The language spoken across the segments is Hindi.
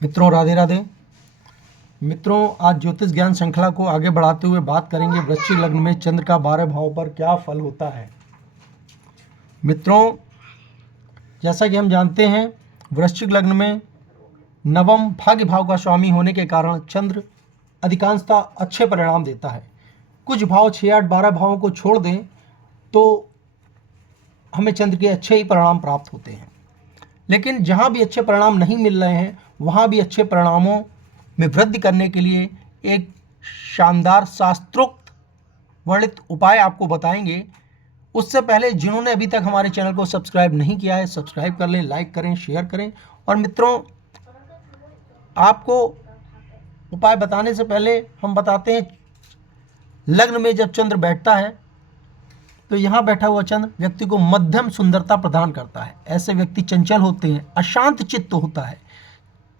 मित्रों राधे राधे। मित्रों आज ज्योतिष ज्ञान श्रृंखला को आगे बढ़ाते हुए बात करेंगे वृश्चिक लग्न में चंद्र का 12 भाव पर क्या फल होता है। मित्रों जैसा कि हम जानते हैं वृश्चिक लग्न में नवम भाग्य भाव का स्वामी होने के कारण चंद्र अधिकांशतः अच्छे परिणाम देता है। कुछ भाव 6, 8, 12 भावों को छोड़ दें तो हमें चंद्र के अच्छे ही परिणाम प्राप्त होते हैं, लेकिन जहाँ भी अच्छे परिणाम नहीं मिल रहे हैं वहाँ भी अच्छे परिणामों में वृद्धि करने के लिए एक शानदार शास्त्रोक्त वर्णित उपाय आपको बताएंगे। उससे पहले जिन्होंने अभी तक हमारे चैनल को सब्सक्राइब नहीं किया है सब्सक्राइब कर लें, लाइक करें, शेयर करें। और मित्रों आपको उपाय बताने से पहले हम बताते हैं लग्न में जब चंद्र बैठता है तो यहाँ बैठा हुआ चंद्र व्यक्ति को मध्यम सुंदरता प्रदान करता है। ऐसे व्यक्ति चंचल होते हैं, अशांत चित्त होता है,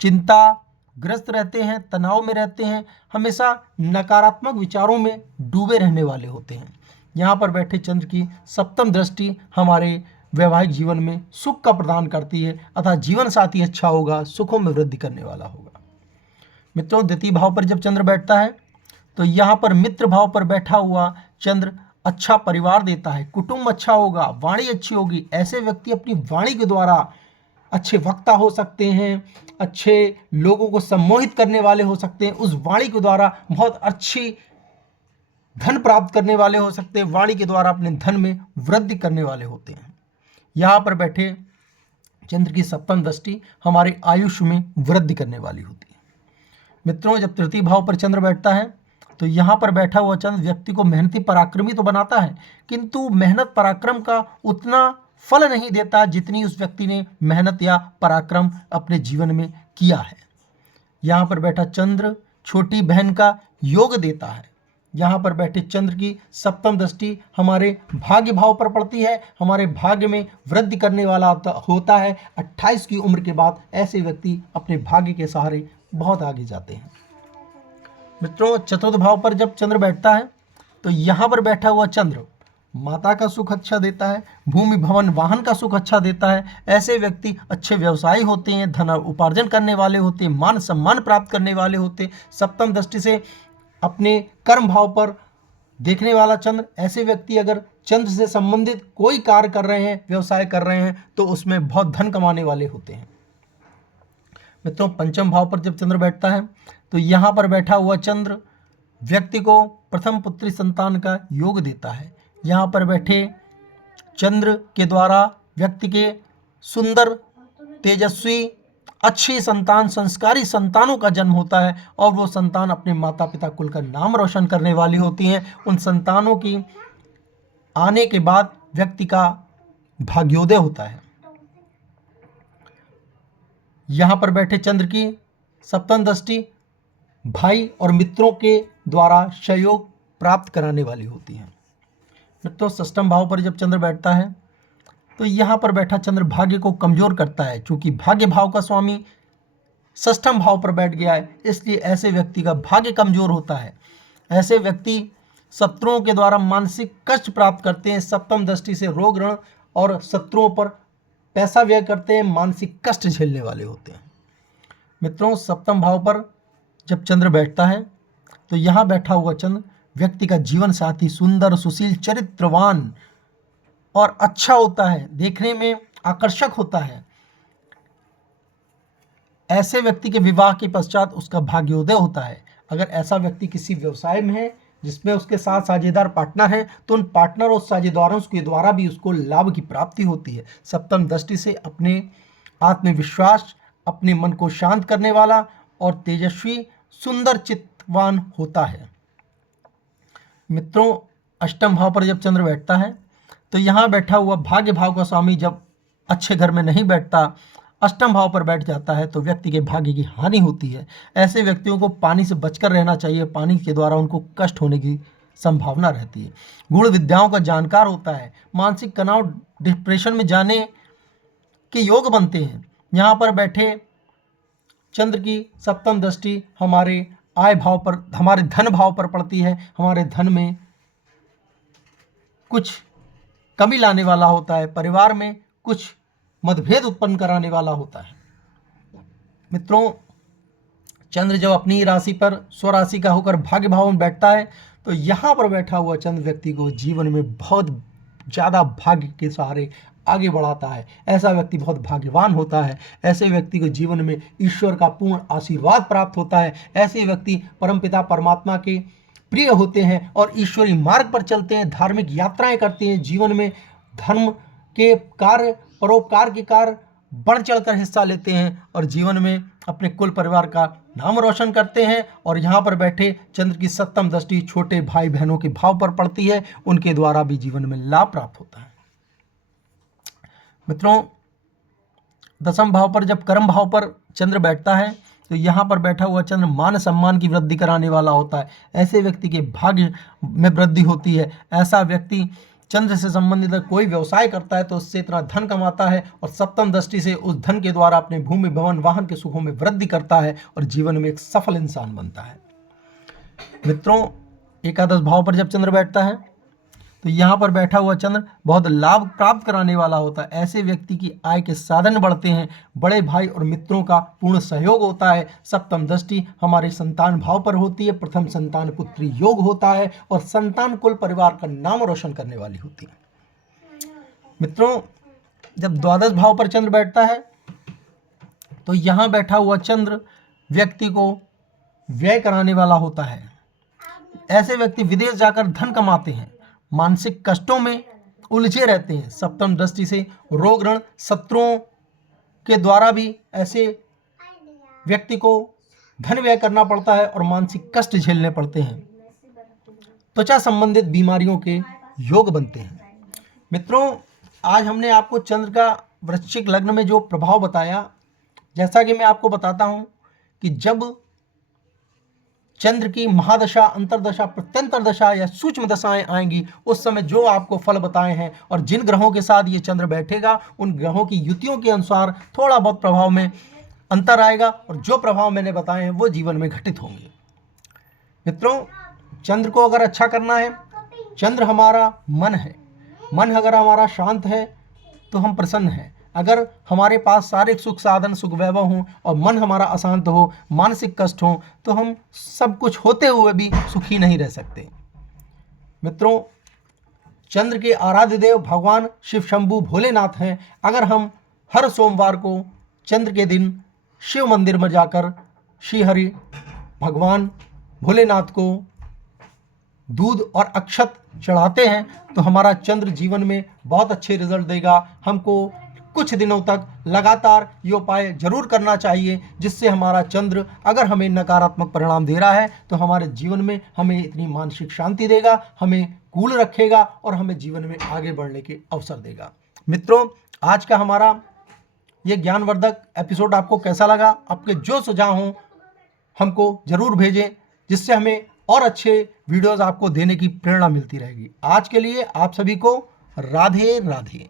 चिंताग्रस्त रहते हैं, तनाव में रहते हैं, हमेशा नकारात्मक विचारों में डूबे रहने वाले होते हैं। यहाँ पर बैठे चंद्र की सप्तम दृष्टि हमारे वैवाहिक जीवन में सुख का प्रदान करती है, अतः जीवन साथी अच्छा होगा, सुखों में वृद्धि करने वाला होगा। मित्रों द्वितीय भाव पर जब चंद्र बैठता है तो यहाँ पर मित्र भाव पर बैठा हुआ चंद्र अच्छा परिवार देता है, कुटुंब अच्छा होगा, वाणी अच्छी होगी। ऐसे व्यक्ति अपनी वाणी के द्वारा अच्छे वक्ता हो सकते हैं, अच्छे लोगों को सम्मोहित करने वाले हो सकते हैं, उस वाणी के द्वारा बहुत अच्छी धन प्राप्त करने वाले हो सकते हैं, वाणी के द्वारा अपने धन में वृद्धि करने वाले होते हैं। यहाँ पर बैठे चंद्र की सप्तम दृष्टि हमारे आयुष में वृद्धि करने वाली होती है। मित्रों जब तृतीय भाव पर चंद्र बैठता है तो यहाँ पर बैठा हुआ चंद्र व्यक्ति को मेहनती पराक्रमी तो बनाता है, किंतु मेहनत पराक्रम का उतना फल नहीं देता जितनी उस व्यक्ति ने मेहनत या पराक्रम अपने जीवन में किया है। यहाँ पर बैठा चंद्र छोटी बहन का योग देता है। यहाँ पर बैठे चंद्र की सप्तम दृष्टि हमारे भाग्य भाव पर पड़ती है, हमारे भाग्य में वृद्धि करने वाला होता है। 28 की उम्र के बाद ऐसे व्यक्ति अपने भाग्य के सहारे बहुत आगे जाते हैं। मित्रों चतुर्थ भाव पर जब चंद्र बैठता है तो यहाँ पर बैठा हुआ चंद्र माता का सुख अच्छा देता है, भूमि भवन वाहन का सुख अच्छा देता है। ऐसे व्यक्ति अच्छे व्यवसायी होते हैं, धन उपार्जन करने वाले होते हैं, मान सम्मान प्राप्त करने वाले होते हैं। सप्तम दृष्टि से अपने कर्म भाव पर देखने वाला चंद्र, ऐसे व्यक्ति अगर चंद्र से संबंधित कोई कार्य कर रहे हैं, व्यवसाय कर रहे हैं तो उसमें बहुत धन कमाने वाले होते हैं। मित्रों पंचम भाव पर जब चंद्र बैठता है तो यहाँ पर बैठा हुआ चंद्र व्यक्ति को प्रथम पुत्री संतान का योग देता है। यहाँ पर बैठे चंद्र के द्वारा व्यक्ति के सुंदर, तेजस्वी, अच्छी संतान, संस्कारी संतानों का जन्म होता है और वो संतान अपने माता पिता कुल का नाम रोशन करने वाली होती हैं। उन संतानों की आने के बाद व्यक्ति का भाग्योदय होता है। यहाँ पर बैठे चंद्र की सप्तम दृष्टि भाई और मित्रों के द्वारा सहयोग प्राप्त कराने वाली होती है। मित्रों षष्ठम भाव पर जब चंद्र बैठता है तो यहाँ पर बैठा चंद्र भाग्य को कमजोर करता है। चूंकि भाग्य भाव का स्वामी षष्ठम भाव पर बैठ गया है इसलिए ऐसे व्यक्ति का भाग्य कमजोर होता है। ऐसे व्यक्ति शत्रुओं के द्वारा मानसिक कष्ट प्राप्त करते हैं, सप्तम दृष्टि से रोग ऋण और शत्रुओं पर पैसा व्यय करते हैं, मानसिक कष्ट झेलने वाले होते हैं। मित्रों सप्तम भाव पर जब चंद्र बैठता है तो यहाँ बैठा हुआ चंद्र व्यक्ति का जीवन साथी सुंदर, सुशील, चरित्रवान और अच्छा होता है, देखने में आकर्षक होता है। ऐसे व्यक्ति के विवाह के पश्चात उसका भाग्योदय होता है। अगर ऐसा व्यक्ति किसी व्यवसाय में है जिसमें उसके साथ साझेदार पार्टनर हैं तो उन पार्टनर और साझेदारों के द्वारा भी उसको लाभ की प्राप्ति होती है। सप्तम दृष्टि से अपने आत्मविश्वास, अपने मन को शांत करने वाला और तेजस्वी, सुंदर चित्तवान होता है। मित्रों अष्टम भाव पर जब चंद्र बैठता है तो यहाँ बैठा हुआ भाग्य भाव का स्वामी जब अच्छे घर में नहीं बैठता, अष्टम भाव पर बैठ जाता है तो व्यक्ति के भाग्य की हानि होती है। ऐसे व्यक्तियों को पानी से बचकर रहना चाहिए, पानी के द्वारा उनको कष्ट होने की संभावना रहती है। गुण विद्याओं का जानकार होता है, मानसिक तनाव, डिप्रेशन में जाने के योग बनते हैं। यहाँ पर बैठे चंद्र की सप्तम दृष्टि हमारे आय भाव पर, हमारे धन भाव पर पड़ती है। हमारे धन में कुछ कमी लाने वाला होता है, परिवार में कुछ मतभेद उत्पन्न कराने वाला होता है। मित्रों चंद्र जब अपनी राशि पर स्वराशि का होकर भाग्य भाव में बैठता है तो यहाँ पर बैठा हुआ चंद्र व्यक्ति को जीवन में बहुत ज़्यादा भाग्य के सहारे आगे बढ़ाता है। ऐसा व्यक्ति बहुत भाग्यवान होता है। ऐसे व्यक्ति को जीवन में ईश्वर का पूर्ण आशीर्वाद प्राप्त होता है। ऐसे व्यक्ति परमपिता परमात्मा के प्रिय होते हैं और ईश्वरीय मार्ग पर चलते हैं, धार्मिक यात्राएं करते हैं, जीवन में धर्म के कार्य, परोपकार के कार्य बढ़ चढ़कर हिस्सा लेते हैं और जीवन में अपने कुल परिवार का नाम रोशन करते हैं। और यहाँ पर बैठे चंद्र की सप्तम दृष्टि छोटे भाई बहनों के भाव पर पड़ती है, उनके द्वारा भी जीवन में लाभ प्राप्त होता है। मित्रों, दसम भाव पर जब कर्म भाव पर चंद्र बैठता है तो यहाँ पर बैठा हुआ चंद्र मान सम्मान की वृद्धि कराने वाला होता है। ऐसे व्यक्ति के भाग्य में वृद्धि होती है। ऐसा व्यक्ति चंद्र से संबंधित कोई व्यवसाय करता है तो उससे इतना धन कमाता है और सप्तम दृष्टि से उस धन के द्वारा अपने भूमि भवन वाहन के सुखों में वृद्धि करता है और जीवन में एक सफल इंसान बनता है। मित्रों, एकादश भाव पर जब चंद्र बैठता है तो यहाँ पर बैठा हुआ चंद्र बहुत लाभ प्राप्त कराने वाला होता है। ऐसे व्यक्ति की आय के साधन बढ़ते हैं। बड़े भाई और मित्रों का पूर्ण सहयोग होता है। सप्तम दृष्टि हमारे संतान भाव पर होती है। प्रथम संतान पुत्री योग होता है और संतान कुल परिवार का नाम रोशन करने वाली होती है। मित्रों, जब द्वादश भाव पर चंद्र बैठता है तो यहाँ बैठा हुआ चंद्र व्यक्ति को व्यय कराने वाला होता है। ऐसे व्यक्ति विदेश जाकर धन कमाते हैं, मानसिक कष्टों में उलझे रहते हैं। सप्तम दृष्टि से रोग ऋण शत्रुओं के द्वारा भी ऐसे व्यक्ति को धन व्यय करना पड़ता है और मानसिक कष्ट झेलने पड़ते हैं। त्वचा संबंधित बीमारियों के योग बनते हैं। मित्रों, आज हमने आपको चंद्र का वृश्चिक लग्न में जो प्रभाव बताया, जैसा कि मैं आपको बताता हूं कि जब चंद्र की महादशा, अंतरदशा, प्रत्यंतर दशा या सूक्ष्म दशाएं आएंगी, उस समय जो आपको फल बताए हैं और जिन ग्रहों के साथ ये चंद्र बैठेगा उन ग्रहों की युतियों के अनुसार थोड़ा बहुत प्रभाव में अंतर आएगा और जो प्रभाव मैंने बताए हैं वो जीवन में घटित होंगे। मित्रों, चंद्र को अगर अच्छा करना है, चंद्र हमारा मन है। मन अगर हमारा शांत है तो हम प्रसन्न हैं। अगर हमारे पास सारे सुख साधन, सुख वैभव हों और मन हमारा अशांत हो, मानसिक कष्ट हो, तो हम सब कुछ होते हुए भी सुखी नहीं रह सकते। मित्रों, चंद्र के आराध्य देव भगवान शिव शंभु भोलेनाथ हैं। अगर हम हर सोमवार को चंद्र के दिन शिव मंदिर में जाकर श्री हरि भगवान भोलेनाथ को दूध और अक्षत चढ़ाते हैं तो हमारा चंद्र जीवन में बहुत अच्छे रिजल्ट देगा। हमको कुछ दिनों तक लगातार ये उपाय जरूर करना चाहिए, जिससे हमारा चंद्र अगर हमें नकारात्मक परिणाम दे रहा है तो हमारे जीवन में हमें इतनी मानसिक शांति देगा, हमें कूल रखेगा और हमें जीवन में आगे बढ़ने के अवसर देगा। मित्रों, आज का हमारा ये ज्ञानवर्धक एपिसोड आपको कैसा लगा? आपके जो सुझाव हों हमको ज़रूर भेजें, जिससे हमें और अच्छे वीडियोज़ आपको देने की प्रेरणा मिलती रहेगी। आज के लिए आप सभी को राधे राधे।